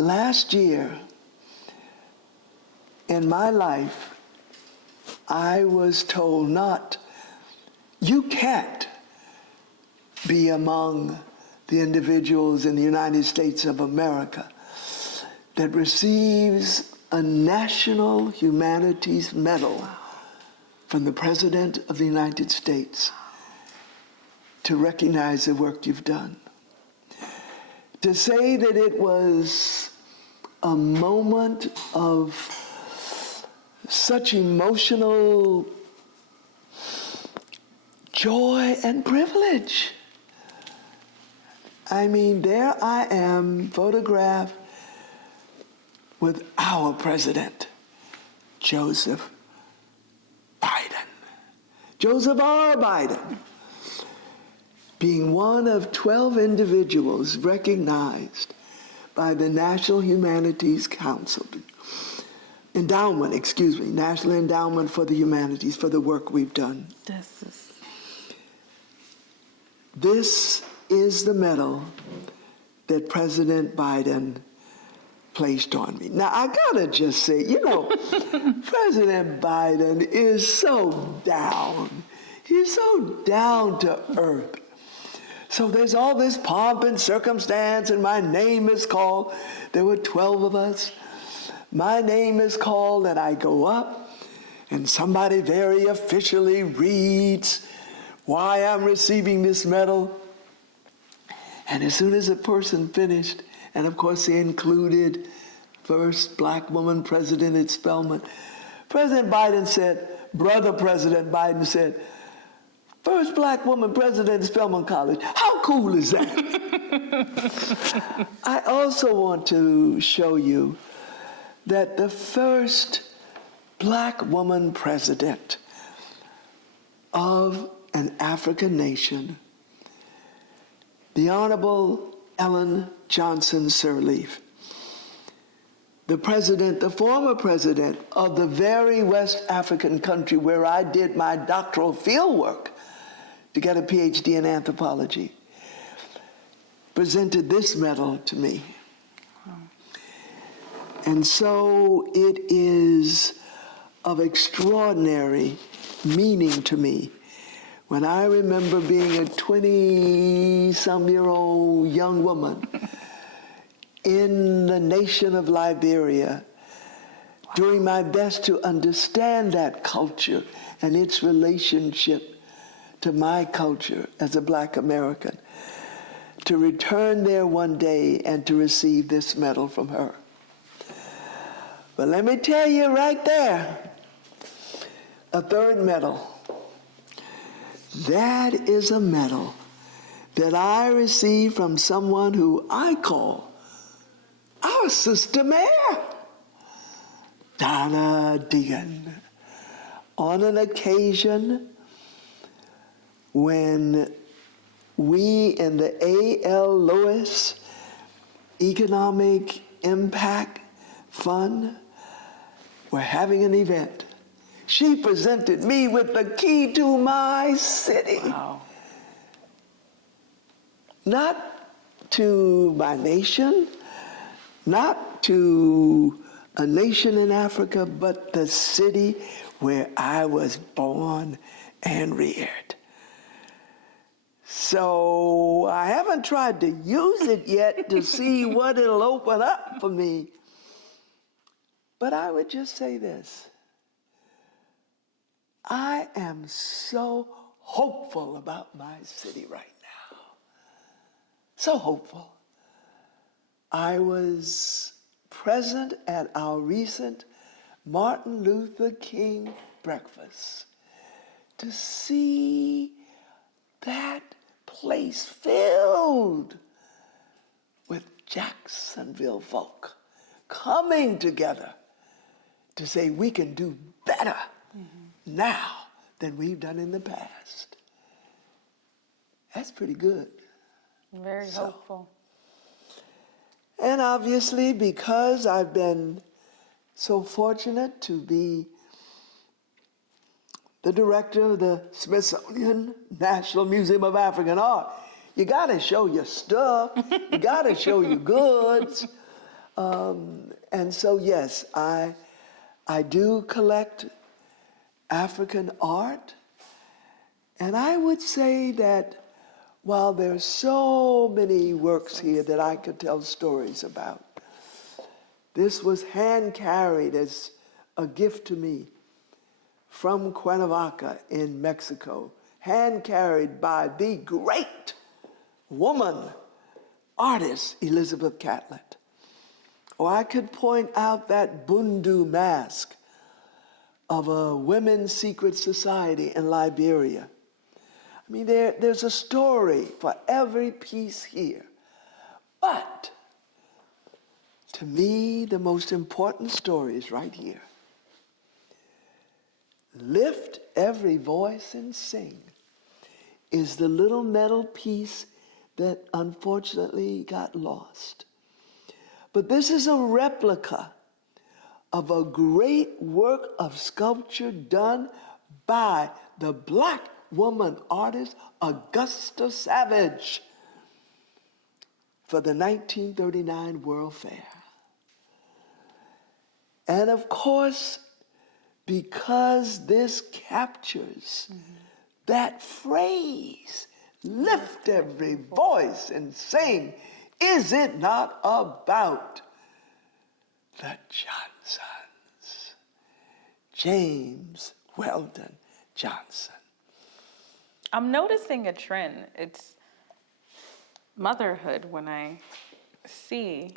last year, in my life, I was told you can't be among the individuals in the United States of America that receives a National Humanities Medal from the President of the United States to recognize the work you've done. To say that it was a moment of such emotional joy and privilege. I mean, there I am, photographed with our president, Joseph Biden. Joseph R. Biden, being one of 12 individuals recognized by the National Humanities Council, National Endowment for the Humanities, for the work we've done. This is the medal that President Biden placed on me. Now, I gotta just say, President Biden is so down. He's so down to earth. So there's all this pomp and circumstance, and my name is called. There were 12 of us. My name is called, and I go up, and somebody very officially reads why I'm receiving this medal. And as soon as the person finished, and of course they included first black woman president at Spelman, President Biden said, Brother President Biden said, first black woman president at Spelman College. How cool is that? I also want to show you that the first black woman president of an African nation, the Honorable Ellen Johnson Sirleaf, the former president of the very West African country where I did my doctoral field work to get a PhD in anthropology, presented this medal to me. And so it is of extraordinary meaning to me when I remember being a 20-some-year-old young woman in the nation of Liberia, doing my best to understand that culture and its relationship to my culture as a black American, to return there one day and to receive this medal from her. But let me tell you right there, a third medal. That is a medal that I received from someone who I call our Sister Mayor, Donna Deegan, on an occasion when we in the A.L. Lewis Economic Impact Fund were having an event. She presented me with the key to my city. Wow. Not to my nation, not to a nation in Africa, but the city where I was born and reared. So I haven't tried to use it yet to see what it'll open up for me. But I would just say this. I am so hopeful about my city right now. So hopeful. I was present at our recent Martin Luther King breakfast to see that place filled with Jacksonville folk coming together to say we can do better now than we've done in the past. That's pretty good. Very hopeful. And obviously, because I've been so fortunate to be the director of the Smithsonian National Museum of African Art, you gotta show your stuff, you gotta show your goods. And so, yes, I do collect African art. And I would say that while there's so many works here that I could tell stories about, this was hand-carried as a gift to me from Cuernavaca in Mexico, hand-carried by the great woman artist, Elizabeth Catlett. Or I could point out that Bundu mask of a women's secret society in Liberia. I mean, there's a story for every piece here. But to me, the most important story is right here. Lift every voice and sing is the little metal piece that unfortunately got lost. But this is a replica of a great work of sculpture done by the Black woman artist Augusta Savage for the 1939 World Fair. And of course, because this captures that phrase, lift every voice and sing, is it not about the Johnsons? James Weldon Johnson. I'm noticing a trend. It's motherhood when I see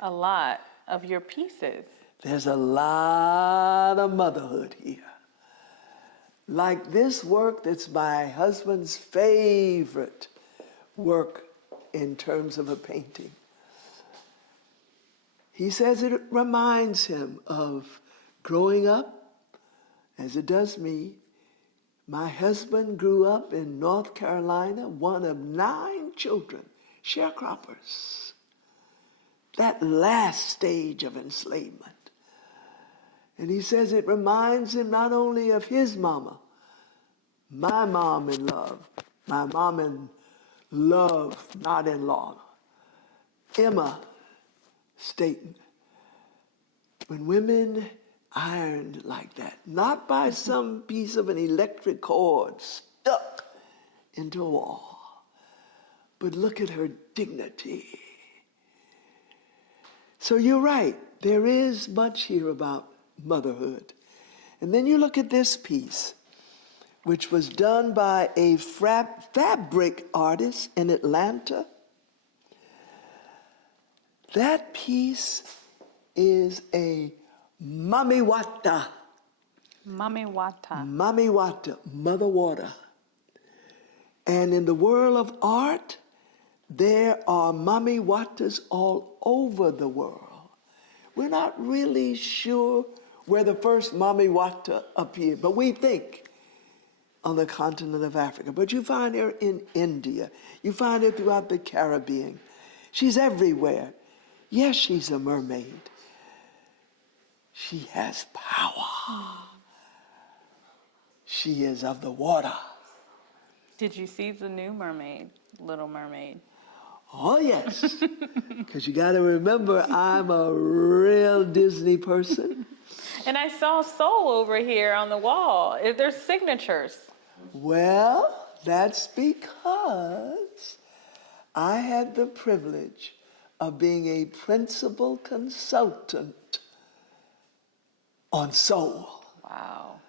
a lot of your pieces. There's a lot of motherhood here. Like this work that's my husband's favorite work in terms of a painting. He says it reminds him of growing up, as it does me. My husband grew up in North Carolina, one of 9 children, sharecroppers. That last stage of enslavement. And he says it reminds him not only of his mama, my mom in love, my mom in love, not in law, Emma Staten. When women ironed like that, not by some piece of an electric cord stuck into a wall, but look at her dignity. So you're right, there is much here about motherhood. And then you look at this piece, which was done by a fabric artist in Atlanta. That piece is a mamiwata. Mamiwata. Mamiwata, mother water. And in the world of art, there are mamiwatas all over the world. We're not really sure where the first mamiwata appeared, but we think on the continent of Africa. But you find her in India. You find her throughout the Caribbean. She's everywhere. Yes, she's a mermaid. She has power. She is of the water. Did you see the new mermaid, Little Mermaid? Oh, yes. Because you got to remember, I'm a real Disney person. And I saw Soul over here on the wall. There's signatures. Well, that's because I had the privilege of being a principal consultant on Soul. Wow.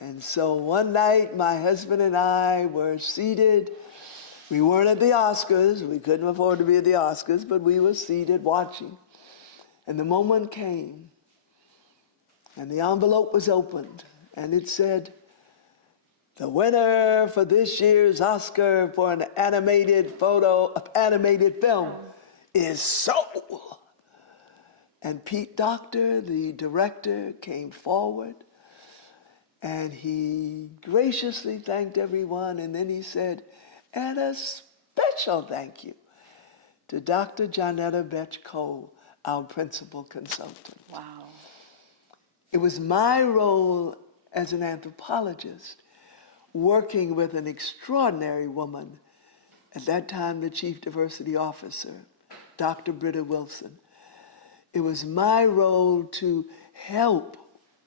And so one night, my husband and I were seated. We weren't at the Oscars. We couldn't afford to be at the Oscars, but we were seated watching. And the moment came, and the envelope was opened, and it said, the winner for this year's Oscar for an animated film is Soul. And Pete Docter, the director, came forward, and he graciously thanked everyone, and then he said, and a special thank you to Dr. Johnnetta Cole, our principal consultant. Wow. It was my role as an anthropologist working with an extraordinary woman, at that time the chief diversity officer, Dr. Britta Wilson. It was my role to help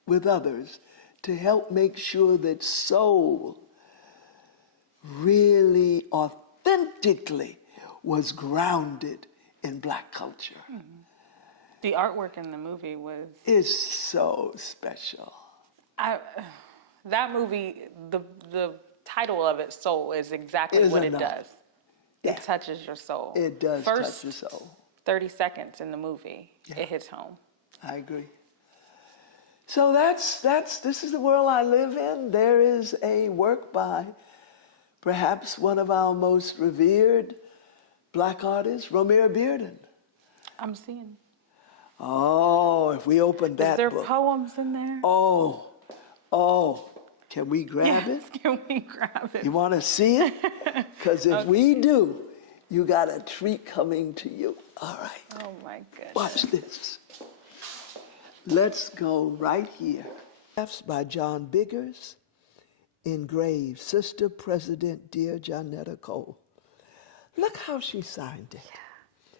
with others, to help make sure that soul really authentically was grounded in Black culture. The artwork in the movie was... It's so special. That movie, the title of it, Soul, is exactly what it does. Yeah. It touches your soul. It does touch your soul. 30 seconds in the movie, it hits home. I agree. So this is the world I live in. There is a work by perhaps one of our most revered Black artists, Romare Bearden. I'm seeing. Oh, if we open that book. Is there poems in there? Oh, can we grab Yes, it? can we grab it? You want to see it? Because if we do, you got a treat coming to you. All right. Oh my goodness. Watch this. Let's go right here. Drafts by John Biggers, engraved, Sister President, dear Johnnetta Cole. Look how she signed it. Yeah.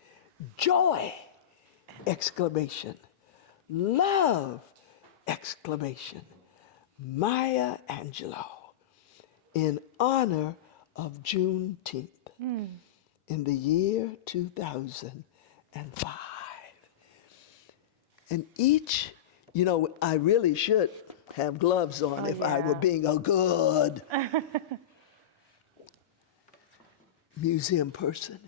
Joy, exclamation. Love, exclamation. Maya Angelou, in honor of Juneteenth, in the year 2005. And each, I really should have gloves on if I were being a good museum person.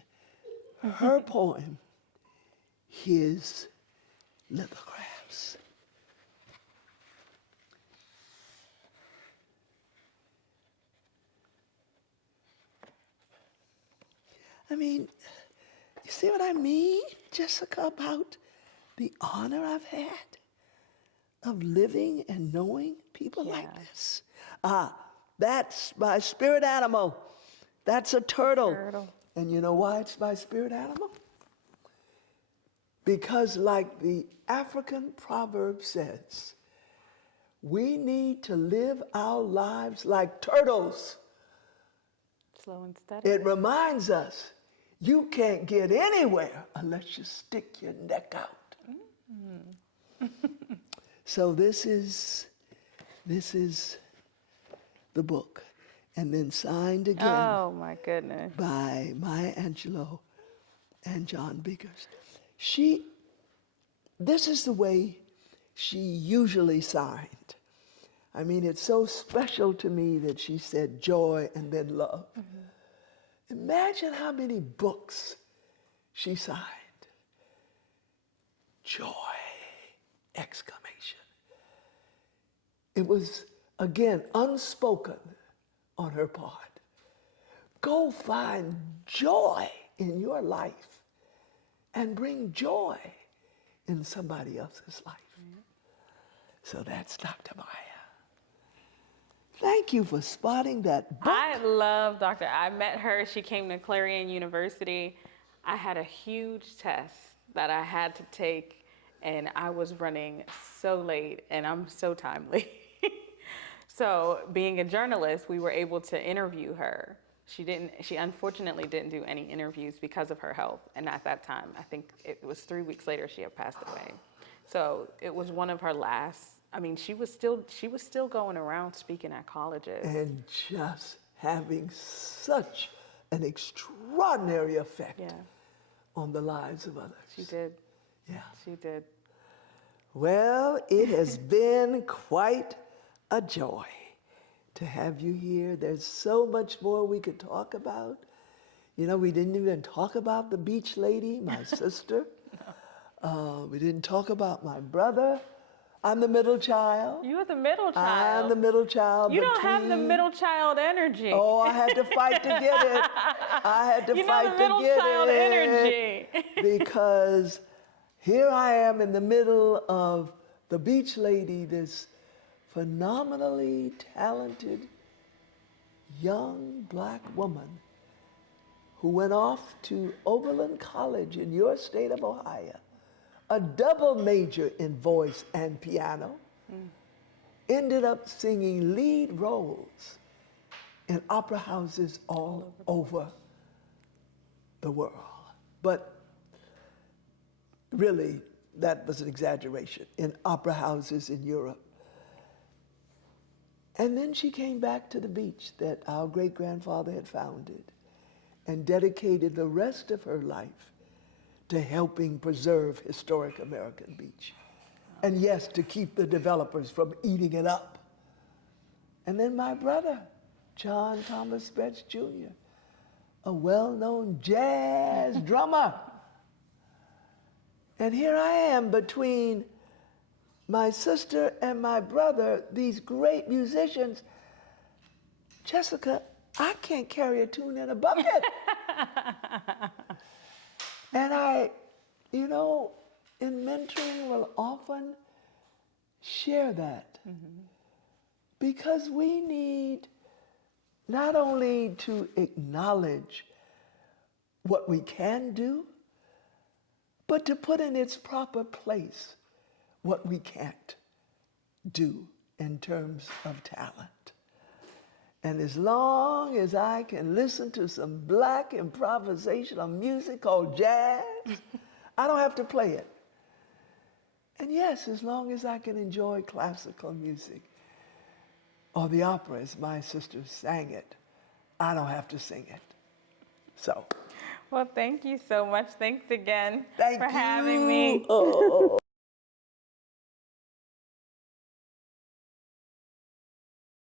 Her poem, his lithographs. I mean, you see what I mean, Jessica, about the honor I've had of living and knowing people like this? That's my spirit animal. That's a turtle. And you know why it's my spirit animal? Because like the African proverb says, we need to live our lives like turtles. Slow and steady. It reminds us you can't get anywhere unless you stick your neck out. So this is the book, and then signed again. Oh my goodness. By Maya Angelou and John Biggers. This is the way she usually signed. I mean, it's so special to me that she said joy and then love. Imagine how many books she signed. Joy, exclamation. It was, again, unspoken on her part. Go find joy in your life and bring joy in somebody else's life. So that's Dr. Maya. Thank you for spotting that book. I love Dr. I met her. She came to Clarion University. I had a huge test that I had to take, and I was running so late, and I'm so timely. So being a journalist, we were able to interview her. She unfortunately didn't do any interviews because of her health. And at that time, I think it was 3 weeks later, she had passed away. So it was one of her last, she was still going around speaking at colleges. And just having such an extraordinary effect on the lives of others. She did. Yeah. She did. Well, it has been quite a joy to have you here. There's so much more we could talk about. We didn't even talk about the beach lady, my sister. No. We didn't talk about my brother. I'm the middle child. You're the middle child. I'm the middle child. You don't have the middle child energy. Oh, I had to fight to get it. I had to fight to get it. You know the middle child energy. Because here I am in the middle of the beach lady, this phenomenally talented young Black woman who went off to Oberlin College in your state of Ohio, a double major in voice and piano, ended up singing lead roles in opera houses all over the world. But really, that was an exaggeration, in opera houses in Europe. And then she came back to the beach that our great-grandfather had founded and dedicated the rest of her life to helping preserve historic American Beach. And yes, to keep the developers from eating it up. And then my brother, John Thomas Betts Jr., a well-known jazz drummer. And here I am between my sister and my brother, these great musicians. Jessica, I can't carry a tune in a bucket. And I, you know, in mentoring will often share that. Because we need not only to acknowledge what we can do, but to put in its proper place what we can't do in terms of talent. And as long as I can listen to some black improvisational music called jazz, I don't have to play it. And yes, as long as I can enjoy classical music or the opera, as my sisters sang it, I don't have to sing it. So. Well, thank you so much. Thanks again Thank for you. having me. Oh.